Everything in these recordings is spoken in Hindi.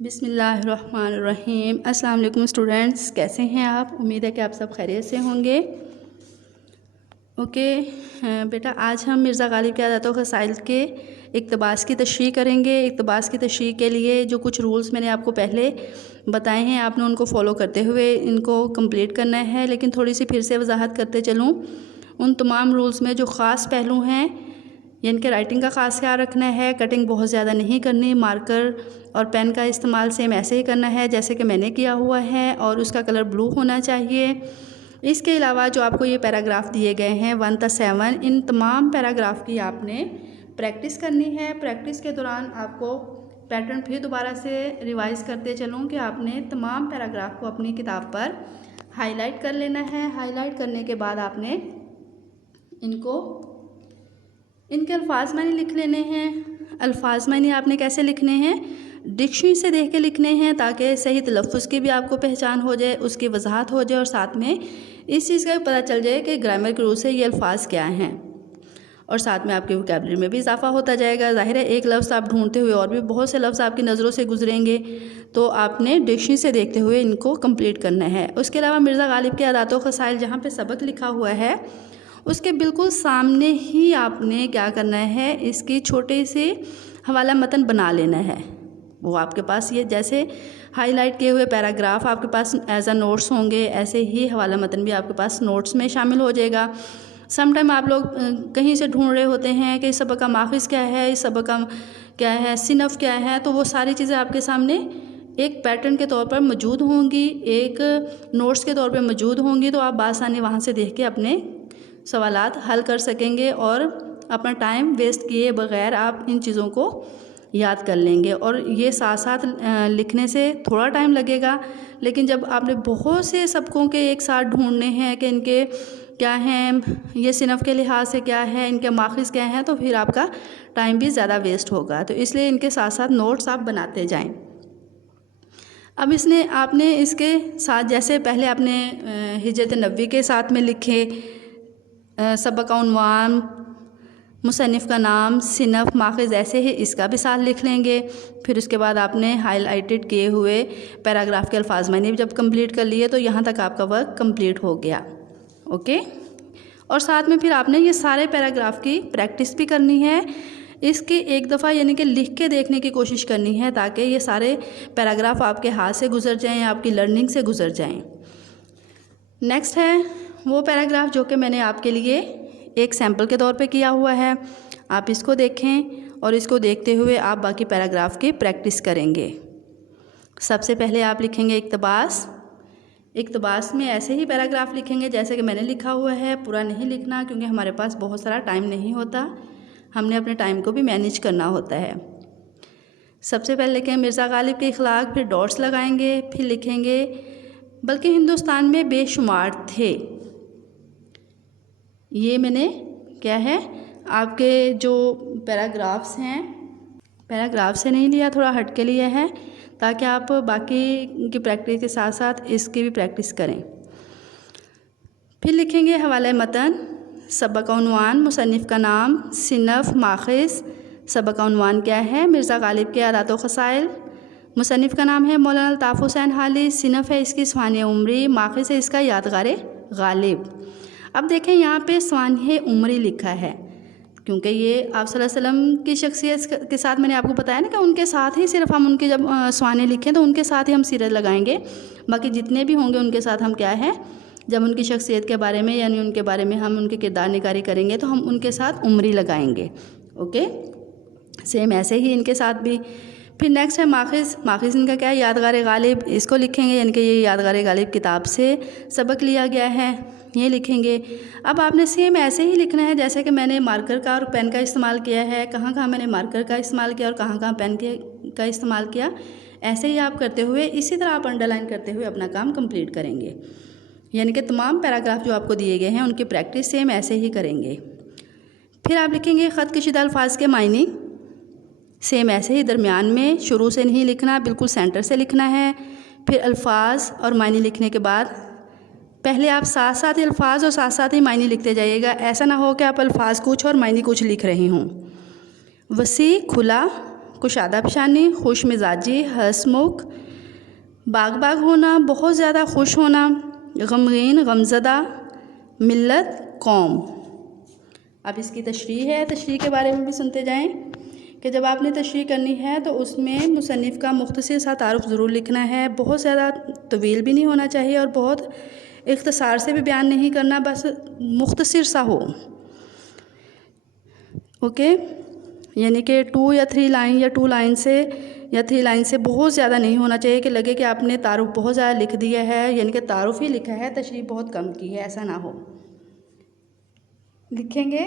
बिस्मिल्लाहिर्रहमानिर्रहीम। अस्सलाम वालेकुम स्टूडेंट्स, कैसे हैं आप? उम्मीद है कि आप सब खैरियत से होंगे। ओके बेटा, आज हम मिर्ज़ा गालिब के आदात व ख़साइल के इक़्तिबास की तशरीह करेंगे। इक़्तिबास की तशरीह के लिए जो कुछ रूल्स मैंने आपको पहले बताए हैं, आपने उनको फॉलो करते हुए इनको कंप्लीट करना है। लेकिन थोड़ी सी फिर से वजाहत करते चलूँ, उन तमाम रूल्स में जो ख़ास पहलू हैं, यानी कि राइटिंग का ख़ास ख्याल रखना है, कटिंग बहुत ज़्यादा नहीं करनी, मार्कर और पेन का इस्तेमाल सेम ऐसे ही करना है जैसे कि मैंने किया हुआ है, और उसका कलर ब्लू होना चाहिए। इसके अलावा जो आपको ये पैराग्राफ दिए गए हैं 1 से 7, इन तमाम पैराग्राफ की आपने प्रैक्टिस करनी है। प्रैक्टिस के दौरान आपको पैटर्न फिर दोबारा से रिवाइज़ करते चलूँ कि आपने तमाम पैराग्राफ को अपनी किताब पर हाईलाइट कर लेना है। हाईलाइट करने के बाद आपने इनके अल्फाज मानी लिख लेने हैं। अल्फाज मानी आपने कैसे लिखने हैं? डिक्शनरी से देख के लिखने हैं, ताकि सही तलफ़्फ़ुज़ की भी आपको पहचान हो जाए, उसकी वजाहत हो जाए, और साथ में इस चीज़ का भी पता चल जाए कि ग्रामर के रूल से ये अल्फाज क्या हैं, और साथ में आपके वोकैबुलरी में भी इजाफा होता जाएगा। ज़ाहिर है एक लफ्ज़ आप ढूंढते हुए और भी बहुत से लफ्ज़ आपकी नज़रों से गुजरेंगे, तो आपने डिक्शनरी से देखते हुए इनको कंप्लीट करना है। उसके अलावा मिर्ज़ा गालिब के आदात व ख़साइल जहाँ पे सबक लिखा हुआ है, उसके बिल्कुल सामने ही आपने क्या करना है, इसकी छोटे से हवाला मतन बना लेना है। वो आपके पास ये जैसे हाईलाइट किए हुए पैराग्राफ आपके पास एज अ नोट्स होंगे, ऐसे ही हवाला मतन भी आपके पास नोट्स में शामिल हो जाएगा। समटाइम आप लोग कहीं से ढूंढ रहे होते हैं कि इस सबक का माखिज़ क्या है, इस सबक का क्या है, सिनफ क्या है, तो वो सारी चीज़ें आपके सामने एक पैटर्न के तौर पर मौजूद होंगी, एक नोट्स के तौर पर मौजूद होंगी। तो आप बासानी वहाँ से देख के अपने सवालात हल कर सकेंगे, और अपना टाइम वेस्ट किए बग़ैर आप इन चीज़ों को याद कर लेंगे। और ये साथ साथ लिखने से थोड़ा टाइम लगेगा, लेकिन जब आपने बहुत से सबकों के एक साथ ढूंढने हैं कि इनके क्या हैं, ये सिनफ के लिहाज से क्या है, इनके माखिज़ क्या हैं, तो फिर आपका टाइम भी ज़्यादा वेस्ट होगा। तो इसलिए इनके साथ साथ नोट्स आप बनाते जाएं। अब आपने इसके साथ जैसे पहले आपने हिजरत नबवी के साथ में लिखे, सबक का उन्वान, मुसन्निफ़ का नाम, सिनफ, माखिज़, ऐसे ही इसका भी साथ लिख लेंगे। फिर उसके बाद आपने हाईलाइटेड किए हुए पैराग्राफ के अल्फाज मैंने जब कंप्लीट कर लिए, तो यहाँ तक आपका वर्क कंप्लीट हो गया। ओके, और साथ में फिर आपने ये सारे पैराग्राफ की प्रैक्टिस भी करनी है। इसकी एक दफ़ा यानी कि लिख के देखने की कोशिश करनी है, ताकि ये सारे पैराग्राफ आपके हाथ से गुजर जाएँ, आपकी लर्निंग से गुजर जाएँ। नेक्स्ट है वो पैराग्राफ जो कि मैंने आपके लिए एक सैम्पल के तौर पे किया हुआ है। आप इसको देखें, और इसको देखते हुए आप बाकी पैराग्राफ की प्रैक्टिस करेंगे। सबसे पहले आप लिखेंगे इक़्तिबास। इक़्तिबास में ऐसे ही पैराग्राफ लिखेंगे जैसे कि मैंने लिखा हुआ है। पूरा नहीं लिखना, क्योंकि हमारे पास बहुत सारा टाइम नहीं होता, हमने अपने टाइम को भी मैनेज करना होता है। सबसे पहले लिखें मिर्ज़ा गालिब के इखलाक, फिर डॉट्स लगाएंगे, फिर लिखेंगे बल्कि हिंदुस्तान में बेशुमार थे। ये मैंने क्या है, आपके जो पैराग्राफ्स हैं, पैराग्राफ से नहीं लिया, थोड़ा हट के लिया है, ताकि आप बाकी की प्रैक्टिस के साथ साथ इसकी भी प्रैक्टिस करें। फिर लिखेंगे हवाले मतन, सबक का उन्वान, मुसन्निफ़ का नाम, सिनफ, माखिज़। सबक का उन्वान क्या है? मिर्ज़ा गालिब के आदात व ख़साइल। मुसन्निफ़ का नाम है मौलाना अल्ताफ़ हुसैन हाली। सिनफ है इसकी स्वान उमरी, माखिज़ है इसका यादगार गालिब। अब देखें यहाँ पे स्वान उमरी लिखा है, क्योंकि ये आप सल्लल्लाहु अलैहि वसल्लम की शख्सियत के साथ मैंने आपको बताया ना कि उनके साथ ही सिर्फ हम उनके जब स्वाने लिखें तो उनके साथ ही हम सीरत लगाएंगे। बाकी जितने भी होंगे उनके साथ हम क्या है, जब उनकी शख्सियत के बारे में यानी उनके बारे में हम उनके किरदार निगारी करेंगे तो हम उनके साथ उमरी लगाएंगे। ओके, सेम ऐसे ही इनके साथ भी। फिर नेक्स्ट है माखिज़। माखिज़ इनका क्या है? यादगार गालिब। इसको लिखेंगे, यानी कि ये यादगार गालिब किताब से सबक लिया गया है, ये लिखेंगे। अब आपने सेम ऐसे ही लिखना है जैसे कि मैंने मार्कर का और पेन का इस्तेमाल किया है। कहाँ कहाँ मैंने मार्कर का इस्तेमाल किया और कहाँ कहाँ पेन का इस्तेमाल किया, ऐसे ही आप करते हुए इसी तरह आप अंडरलाइन करते हुए अपना काम कंप्लीट करेंगे। यानी कि तमाम पैराग्राफ जो आपको दिए गए हैं उनकी प्रैक्टिस सेम ऐसे ही करेंगे। फिर आप लिखेंगे ख़त कशीदा अल्फाज के मायने। सेम ऐसे ही दरमियान में, शुरू से नहीं लिखना, बिल्कुल सेंटर से लिखना है। फिर अल्फाज और मायने लिखने के बाद पहले आप साथ साथ ही अल्फाज और साथ साथ ही मायने लिखते जाइएगा। ऐसा ना हो कि आप अल्फाज कुछ और मायने कुछ लिख रहे हों। वसी, खुला, कुशादा पेशानी, खुश मिजाजी, हंसमुख, बाग बाग होना, बहुत ज़्यादा खुश होना, गमगीन, गमज़दा, मिल्लत, कौम। अब इसकी तशरीह है, तशरीह के बारे में भी सुनते जाएं कि जब आपने तशरीह करनी है तो उसमें मुसन्निफ़ का मुख्तसर सा तारुफ़ ज़रूर लिखना है। बहुत ज़्यादा तवील भी नहीं होना चाहिए और बहुत इख्तिसार से भी बयान नहीं करना, बस मुख्तसर सा हो। ओके, यानी कि 2 या 3 लाइन या 2 लाइन से या 3 लाइन से बहुत ज़्यादा नहीं होना चाहिए कि लगे कि आपने तारुफ़ बहुत ज़्यादा लिख दिया है, यानी कि तारुफ़ ही लिखा है, तशरीह बहुत कम की है, ऐसा ना हो। लिखेंगे,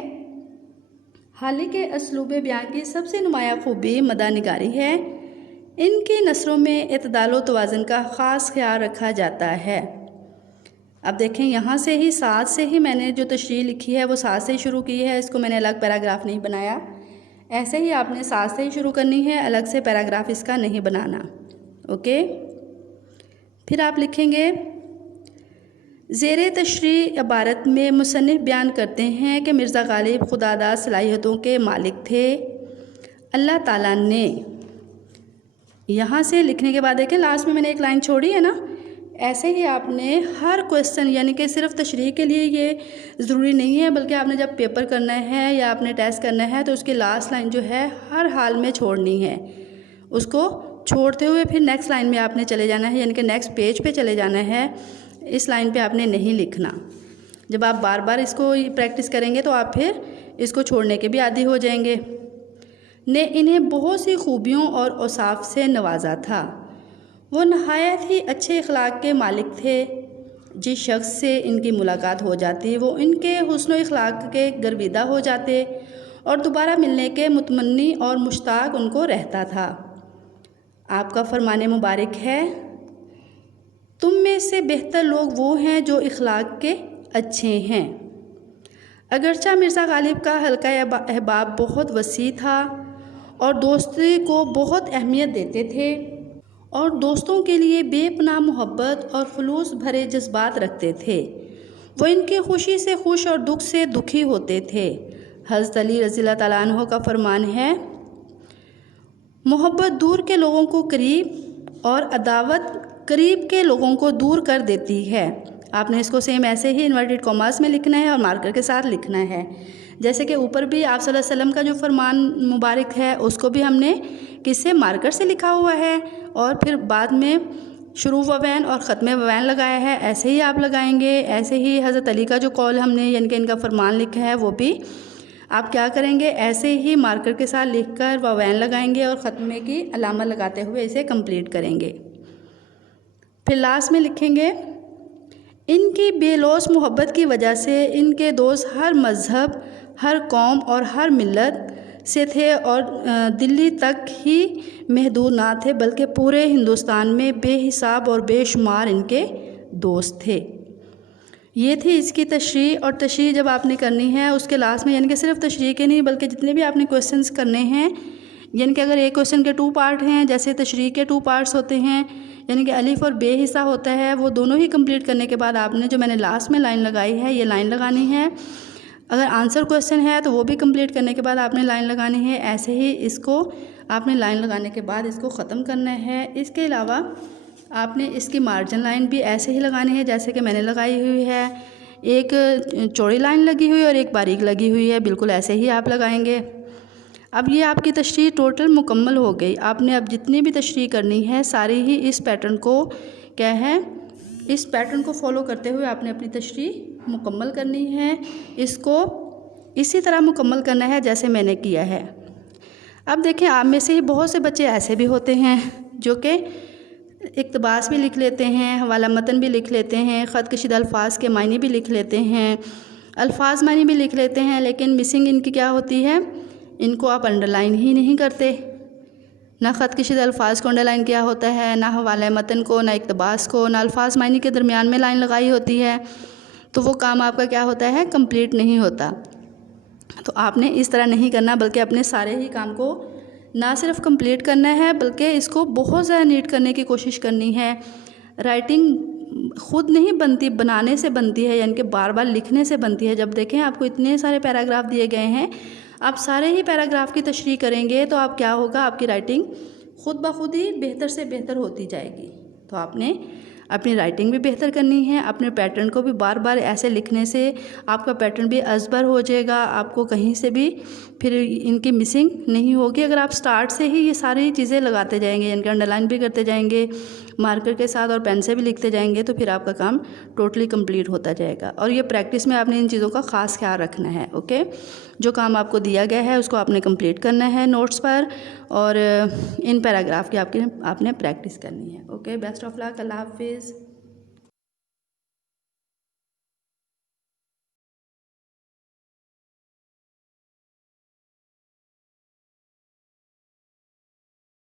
हाली के असलूब बयान की सबसे नुमाया खूबी मदानिगारी है। इनकी नसरों में इत्दाल व तवाज़ुन का ख़ास ख्याल रखा जाता है। अब देखें, यहाँ से ही साथ से ही मैंने जो तशरीह लिखी है वो साथ से ही शुरू की है, इसको मैंने अलग पैराग्राफ नहीं बनाया। ऐसे ही आपने साथ से ही शुरू करनी है, अलग से पैराग्राफ इसका नहीं बनाना। ओके, फिर आप लिखेंगे, ज़ेरे तशरीह इबारत में मुसन्निफ़ बयान करते हैं कि मिर्ज़ा गालिब खुदादाद सलाहियतों के मालिक थे। अल्लाह ताला ने, यहाँ से लिखने के बाद देखें लास्ट में मैंने एक लाइन छोड़ी है ना, ऐसे ही आपने हर क्वेश्चन, यानी कि सिर्फ तशरीह के लिए ये ज़रूरी नहीं है, बल्कि आपने जब पेपर करना है या आपने टेस्ट करना है तो उसकी लास्ट लाइन जो है हर हाल में छोड़नी है। उसको छोड़ते हुए फिर नेक्स्ट लाइन में आपने चले जाना है, यानी कि नेक्स्ट पेज पे चले जाना है। इस लाइन पे आपने नहीं लिखना। जब आप बार बार इसको प्रैक्टिस करेंगे तो आप फिर इसको छोड़ने के भी आदी हो जाएंगे। ने इन्हें बहुत सी खूबियों और औसाफ से नवाजा था। वो नहायत ही अच्छे अखलाक के मालिक थे। जिस शख्स से इनकी मुलाकात हो जाती वो इनके हुस्न अखलाक के गर्विदा हो जाते और दोबारा मिलने के मुतमन्नी और मुश्ताक उनको रहता था। आपका फरमाने मुबारक है, तुम में से बेहतर लोग वो हैं जो इखलाक के अच्छे हैं। अगरचा मिर्ज़ा गालिब का हल्का अहबाब बहुत वसी था और दोस्ती को बहुत अहमियत देते थे और दोस्तों के लिए बेपनाह मोहब्बत और खुलूस भरे जज्बात रखते थे। वो इनकी खुशी से खुश और दुख से दुखी होते थे। हज़रत अली रज़ियल्लाहु तआला अन्हु का फरमान है, मोहब्बत दूर के लोगों को करीब और अदावत करीब के लोगों को दूर कर देती है। आपने इसको सेम ऐसे ही इन्वर्टेड कॉमास में लिखना है और मार्कर के साथ लिखना है। जैसे कि ऊपर भी आप सल्लल्लाहु अलैहि वसल्लम का जो फरमान मुबारक है उसको भी हमने किससे, मार्कर से लिखा हुआ है और फिर बाद में शुरू ववैन और ख़त्म ववैन लगाया है। ऐसे ही आप लगाएंगे। ऐसे ही हज़रत अली का जो कौल हमने, यानी कि इनका फरमान लिखा है, वो भी आप क्या करेंगे, ऐसे ही मार्कर के साथ लिखकर ववैन लगाएंगे और ख़त्मे की अलामा लगाते हुए इसे कंप्लीट करेंगे। फिर लास्ट में लिखेंगे, इनकी बेलौस मोहब्बत की वजह से इनके दोस्त हर मज़हब, हर कौम और हर मिलत से थे और दिल्ली तक ही महदूद ना थे, बल्कि पूरे हिंदुस्तान में बेहिसाब और बेशुमार इनके दोस्त थे। ये थी इसकी तशरीह। और तशरीह जब आपने करनी है उसके लास्ट में, यानी कि सिर्फ तशरीह के नहीं बल्कि जितने भी आपने क्वेश्चंस करने हैं, यानी कि अगर एक क्वेश्चन के 2 पार्ट हैं, जैसे तशरीह के 2 पार्ट्स होते हैं, यानी कि अलिफ और बे हिस्सा होता है, वो दोनों ही कंप्लीट करने के बाद आपने जो मैंने लास्ट में लाइन लगाई है ये लाइन लगानी है। अगर आंसर क्वेश्चन है तो वो भी कंप्लीट करने के बाद आपने लाइन लगानी है। ऐसे ही इसको आपने लाइन लगाने के बाद इसको ख़त्म करना है। इसके अलावा आपने इसकी मार्जिन लाइन भी ऐसे ही लगानी है जैसे कि मैंने लगाई हुई है। एक चौड़ी लाइन लगी हुई है और एक बारीक लगी हुई है, बिल्कुल ऐसे ही आप लगाएंगे। अब ये आपकी तशरीह टोटल मुकम्मल हो गई। आपने अब जितनी भी तशरीह करनी है सारी ही इस पैटर्न को, क्या है, इस पैटर्न को फॉलो करते हुए आपने अपनी तशरीह मुकम्मल करनी है। इसको इसी तरह मुकम्मल करना है जैसे मैंने किया है। अब देखें, आप में से ही बहुत से बच्चे ऐसे भी होते हैं जो कि इक़्तिबास भी लिख लेते हैं, हवाला मतन भी लिख लेते हैं, ख़त कशीदा अल्फाज के मायने भी लिख लेते हैं, अल्फाज मायने भी लिख लेते हैं, लेकिन मिसिंग इनकी क्या होती है, इनको आप अंडरलाइन ही नहीं करते। ना ख़त कशीदा अल्फाज को अंडरलाइन किया होता है, ना हवाला मतन को, ना इक़्तिबास को, ना अल्फाज मायने के दरमियान में लाइन लगाई होती है, तो वो काम आपका क्या होता है, कंप्लीट नहीं होता। तो आपने इस तरह नहीं करना, बल्कि अपने सारे ही काम को ना सिर्फ कंप्लीट करना है बल्कि इसको बहुत ज़्यादा नीट करने की कोशिश करनी है। राइटिंग ख़ुद नहीं बनती, बनाने से बनती है, यानी कि बार बार लिखने से बनती है। जब देखें आपको इतने सारे पैराग्राफ दिए गए हैं, आप सारे ही पैराग्राफ की तशरीह करेंगे तो आप क्या होगा, आपकी राइटिंग ख़ुद ब खुद ही बेहतर से बेहतर होती जाएगी। तो आपने अपनी राइटिंग भी बेहतर करनी है, अपने पैटर्न को भी बार बार ऐसे लिखने से आपका पैटर्न भी अजबर हो जाएगा, आपको कहीं से भी फिर इनकी मिसिंग नहीं होगी। अगर आप स्टार्ट से ही ये सारी चीज़ें लगाते जाएंगे, इनके अंडरलाइन भी करते जाएंगे मार्कर के साथ और पेन से भी लिखते जाएंगे, तो फिर आपका काम टोटली कंप्लीट होता जाएगा। और ये प्रैक्टिस में आपने इन चीज़ों का ख़ास ख्याल रखना है। ओके, जो काम आपको दिया गया है उसको आपने कंप्लीट करना है नोट्स पर, और इन पैराग्राफ की आपने प्रैक्टिस करनी है। ओके, बेस्ट ऑफ लक, अल्लाह हाफिज़।